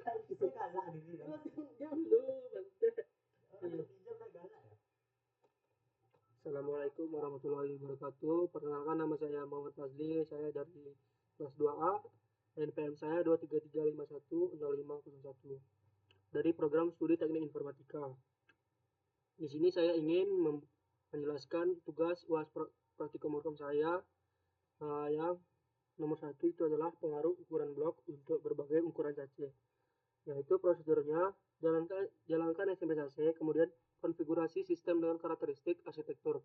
Kita galak dulu dah. Diam dulu, Bante. Kita udah galak ya. Assalamualaikum warahmatullahi wabarakatuh. Perkenalkan, nama saya Muhammad Fazli. Saya dari kelas 2A. NPM saya 233510501 dari program studi teknik informatika. Di sini saya ingin menjelaskan tugas UAS praktikum saya yang nomor 1 itu adalah pengaruh ukuran blok untuk berbagai ukuran cace. Yaitu prosedurnya, jalankan SMP cace, kemudian konfigurasi sistem dengan karakteristik arsitektur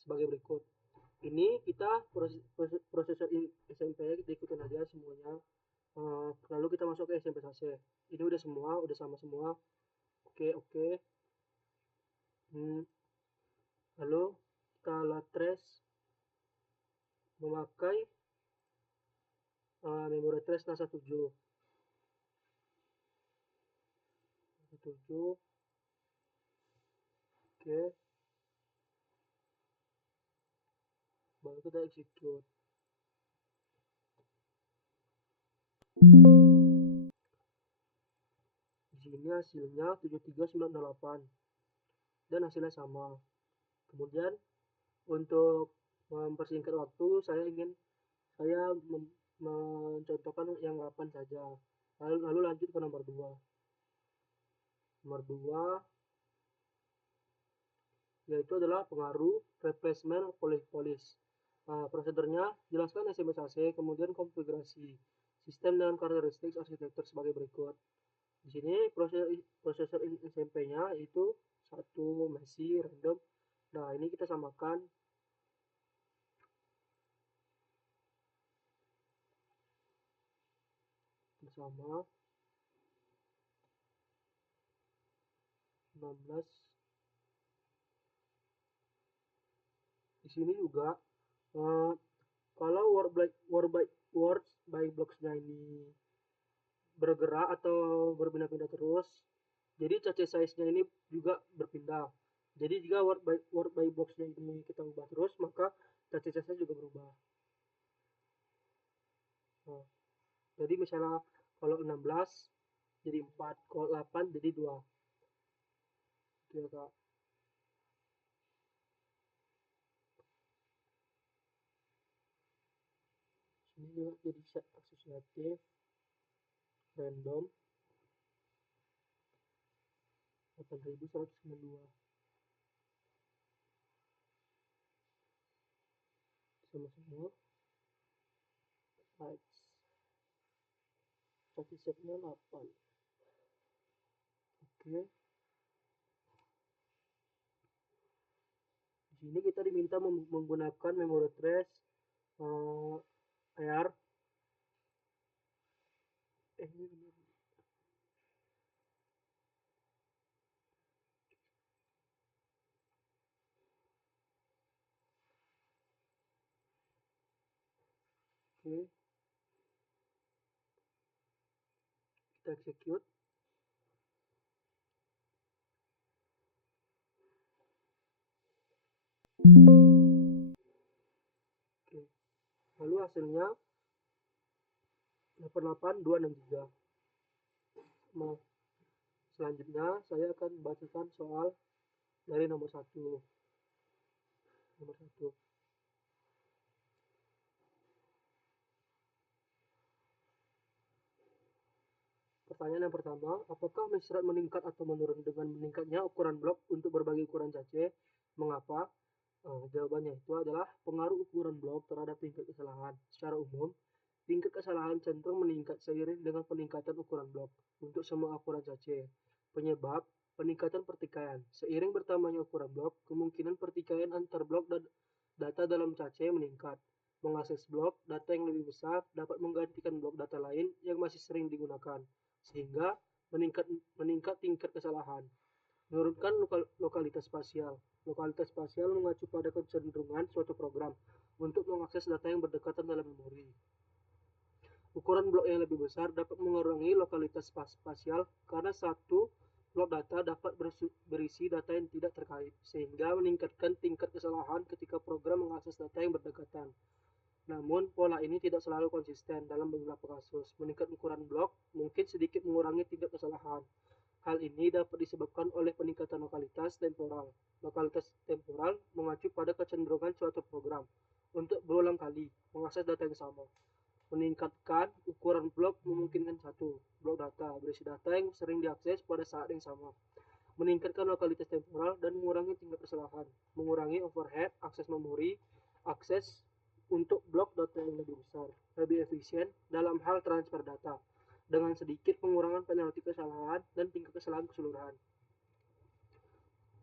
sebagai berikut. Ini kita prosesor SMP diikutin aja semuanya. Lalu kita masuk ke SMP cace. Ini udah semua, udah sama semua. Oke. Lalu kita trace memakai memori trace NASA 7. Oke, baru kita execute. Di sini hasilnya 73908 dan hasilnya sama. Kemudian untuk mempersingkat waktu, saya mencontohkan yang 8 saja. Lalu lanjut ke nomor 2. Nomor 2 yaitu adalah pengaruh replacement polish. Prosedurnya, jelaskan SMSAC, kemudian konfigurasi sistem dan karakteristik arsitektur sebagai berikut. Di sini prosesor SMP-nya itu 1 MASI random. Nah, ini kita samakan bersama 16. Di sini juga kalau words by blocks-nya ini bergerak atau berpindah-pindah terus, jadi cache size-nya ini juga berpindah. Jadi jika word by blocks-nya ini kita ubah terus, maka cache size-nya juga berubah. Nah, jadi misalnya kalau 16 jadi 4, kalau 8 jadi 2. Gitu ya, Kak. Sini juga jadi set asosiatif random 8192 sama-sama size cache setnya 8. Oke. Di sini kita diminta menggunakan memory trace AR Oke, kita execute. Oke, lalu hasilnya 88263. Nah, selanjutnya saya akan bacakan soal dari nomor 1. Pertanyaan yang pertama, apakah mesrat meningkat atau menurun dengan meningkatnya ukuran blok untuk berbagai ukuran cache? Mengapa? Jawabannya itu adalah pengaruh ukuran blok terhadap tingkat kesalahan. Secara umum, tingkat kesalahan cenderung meningkat seiring dengan peningkatan ukuran blok untuk semua ukuran cache. Penyebab, peningkatan pertikaian. Seiring bertambahnya ukuran blok, kemungkinan pertikaian antar blok dan data dalam cache meningkat. Mengakses blok data yang lebih besar dapat menggantikan blok data lain yang masih sering digunakan, sehingga meningkat tingkat kesalahan. Menurunkan lokalitas spasial. Lokalitas spasial mengacu pada kecenderungan suatu program untuk mengakses data yang berdekatan dalam memori. Ukuran blok yang lebih besar dapat mengurangi lokalitas spasial karena satu blok data dapat berisi data yang tidak terkait, sehingga meningkatkan tingkat kesalahan ketika program mengakses data yang berdekatan. Namun, pola ini tidak selalu konsisten dalam beberapa kasus. Meningkat ukuran blok mungkin sedikit mengurangi tingkat kesalahan. Hal ini dapat disebabkan oleh peningkatan lokalitas temporal. Lokalitas temporal mengacu pada kecenderungan suatu program untuk berulang kali mengakses data yang sama. Meningkatkan ukuran blok memungkinkan satu, blok data berisi data yang sering diakses pada saat yang sama. Meningkatkan lokalitas temporal dan mengurangi tingkat kesalahan. Mengurangi overhead, akses memori, akses untuk blok data yang lebih besar, lebih efisien dalam hal transfer data, dengan sedikit pengurangan penalti kesalahan dan tingkat kesalahan keseluruhan.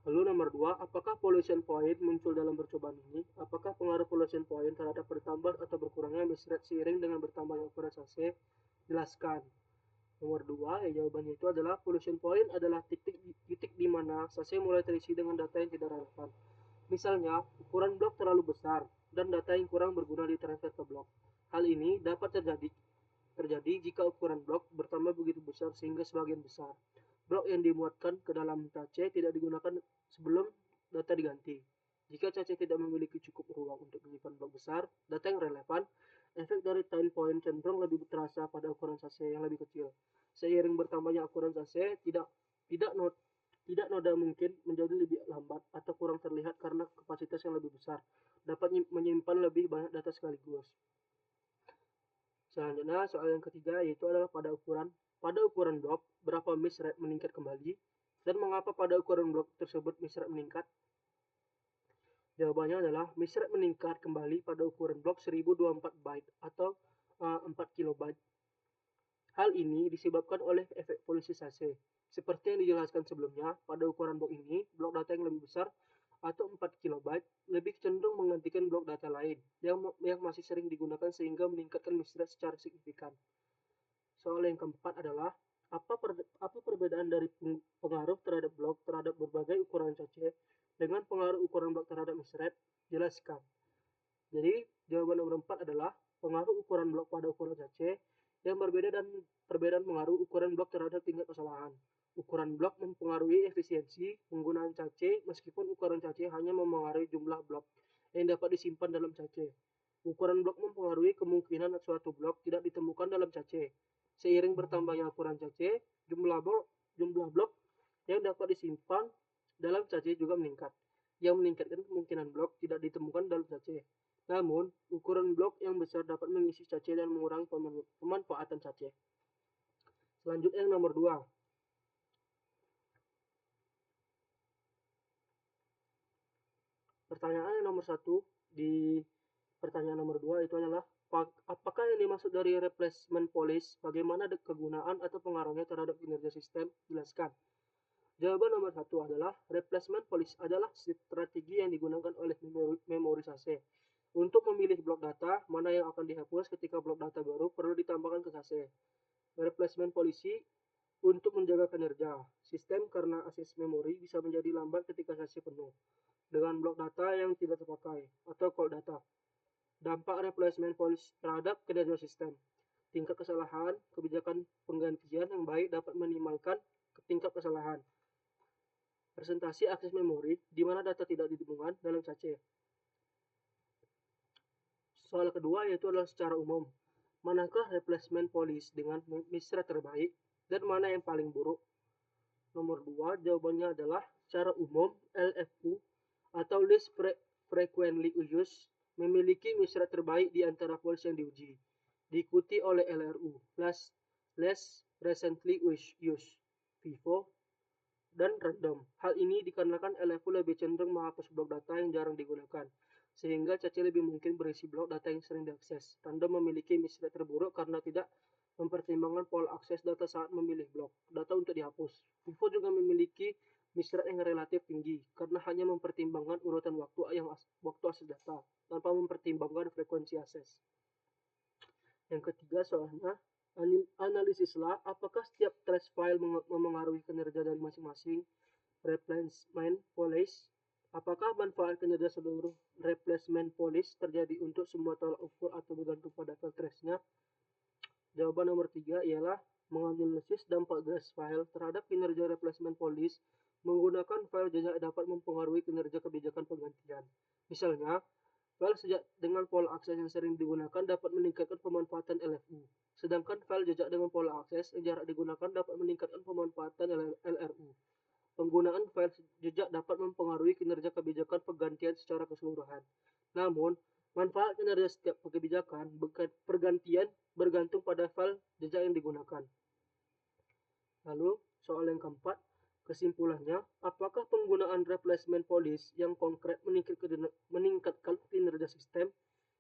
Lalu nomor 2, apakah pollution point muncul dalam percobaan ini? Apakah pengaruh pollution point terhadap bertambah atau berkurangnya misread seiring dengan bertambahnya ukuran sachet? Jelaskan. Nomor 2, jawabannya itu adalah pollution point adalah titik di mana sachet mulai terisi dengan data yang tidak relevan. Misalnya, ukuran blok terlalu besar dan data yang kurang berguna ditransfer ke blok. Hal ini dapat terjadi jika ukuran blok bertambah begitu besar sehingga sebagian besar blok yang dimuatkan ke dalam cache tidak digunakan sebelum data diganti. Jika cache tidak memiliki cukup ruang untuk menyimpan blok besar, data yang relevan, efek dari time point cenderung lebih terasa pada ukuran cache yang lebih kecil. Seiring bertambahnya ukuran cache, tidak noda mungkin menjadi lebih lambat atau kurang terlihat karena kapasitas yang lebih besar dapat menyimpan lebih banyak data sekaligus. Selanjutnya, soal yang ketiga yaitu adalah pada ukuran blok berapa misread meningkat kembali dan mengapa pada ukuran blok tersebut misread meningkat. Jawabannya adalah misread meningkat kembali pada ukuran blok 1024 byte atau 4 kilobyte. Hal ini disebabkan oleh efek polisisasi. Seperti yang dijelaskan sebelumnya, pada ukuran blok ini, blok data yang lebih besar atau 4 kilobyte lebih cenderung menggantikan blok data lain yang masih sering digunakan sehingga meningkatkan misread secara signifikan. Soal yang keempat adalah apa perbedaan dari pengaruh terhadap blok terhadap berbagai ukuran cache dengan pengaruh ukuran blok terhadap misread? Jelaskan. Jadi jawaban nomor 4 adalah pengaruh ukuran blok pada ukuran cache yang berbeda dan perbedaan pengaruh ukuran blok terhadap tingkat kesalahan. Ukuran blok mempengaruhi efisiensi penggunaan cache meskipun ukuran cache hanya mempengaruhi jumlah blok yang dapat disimpan dalam cache. Ukuran blok mempengaruhi kemungkinan suatu blok tidak ditemukan dalam cache. Seiring bertambahnya ukuran cache, jumlah blok yang dapat disimpan dalam cache juga meningkat, yang meningkatkan kemungkinan blok tidak ditemukan dalam cache. Namun, ukuran blok yang besar dapat mengisi cache dan mengurangi pemanfaatan cache. Selanjutnya yang nomor 2. Pertanyaan yang nomor 1 di pertanyaan nomor 2 itu adalah apakah yang dimaksud dari replacement policy? Bagaimana kegunaan atau pengaruhnya terhadap kinerja sistem? Jelaskan. Jawaban nomor 1 adalah replacement policy adalah strategi yang digunakan oleh memorisasi untuk memilih blok data mana yang akan dihapus ketika blok data baru perlu ditambahkan ke cache. Replacement policy untuk menjaga kinerja sistem karena akses memori bisa menjadi lambat ketika cache penuh dengan blok data yang tidak terpakai atau cold data. Dampak replacement policy terhadap kinerja sistem. Tingkat kesalahan, kebijakan penggantian yang baik dapat minimalkan tingkat kesalahan. Presentasi akses memori di mana data tidak ditemukan dalam cache. Soal kedua yaitu adalah secara umum. Manakah replacement policy dengan misread terbaik dan mana yang paling buruk? Nomor 2, jawabannya adalah secara umum LFU atau least frequently used memiliki misread terbaik di antara policy yang diuji. Diikuti oleh LRU, less recently used, FIFO, dan random. Hal ini dikarenakan LFU lebih cenderung menghapus blok data yang jarang digunakan, sehingga cache lebih mungkin berisi blok data yang sering diakses. Random memiliki misread terburuk karena tidak mempertimbangkan pola akses data saat memilih blok data untuk dihapus. FIFO juga memiliki misread yang relatif tinggi karena hanya mempertimbangkan urutan waktu akses data tanpa mempertimbangkan frekuensi akses. Yang ketiga soalnya, analisislah apakah setiap trace file memengaruhi kinerja dari masing-masing replacement policy. Apakah manfaat kinerja seluruh replacement policy terjadi untuk semua tolak ukur atau bergantung pada file trace-nya? Jawaban nomor 3 ialah menganalisis dampak trace file terhadap kinerja replacement policy menggunakan file jejak dapat mempengaruhi kinerja kebijakan penggantian. Misalnya, File sejak dengan pola akses yang sering digunakan dapat meningkatkan pemanfaatan LFU. Sedangkan file jejak dengan pola akses yang jarang digunakan dapat meningkatkan pemanfaatan LRU. Penggunaan file jejak dapat mempengaruhi kinerja kebijakan pergantian secara keseluruhan. Namun, manfaat kinerja setiap kebijakan pergantian bergantung pada file jejak yang digunakan. Lalu, soal yang keempat, kesimpulannya, apakah penggunaan replacement policy yang konkret meningkatkan kinerja sistem?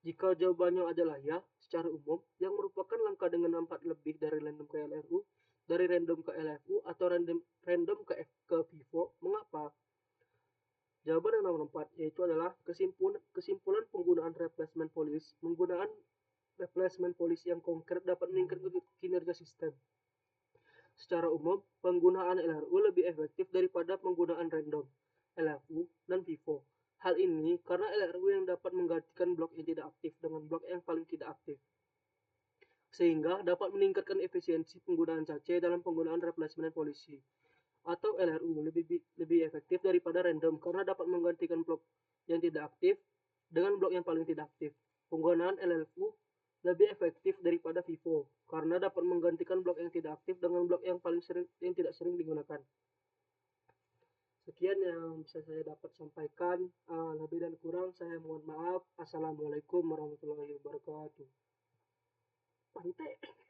Jika jawabannya adalah ya, secara umum, yang merupakan langkah dengan 4 lebih dari random ke LRU, dari random ke LFU, atau random ke FIFO, mengapa? Jawaban yang nomor 4 yaitu adalah kesimpulan penggunaan replacement policy. Penggunaan replacement policy yang konkret dapat meningkatkan kinerja sistem. Secara umum, penggunaan LRU lebih efektif daripada penggunaan random, LFU, dan FIFO. Hal ini karena LRU yang dapat menggantikan blok yang tidak aktif dengan blok yang paling tidak aktif, sehingga dapat meningkatkan efisiensi penggunaan cache dalam penggunaan replacement policy. Atau LRU lebih efektif daripada random karena dapat menggantikan blok yang tidak aktif dengan blok yang paling tidak aktif. Penggunaan LFU lebih efektif daripada FIFO karena dapat menggantikan blok yang tidak aktif dengan blok yang tidak sering digunakan. Sekian yang bisa saya dapat sampaikan. Lebih dan kurang saya mohon maaf. Assalamualaikum warahmatullahi wabarakatuh. Pantai.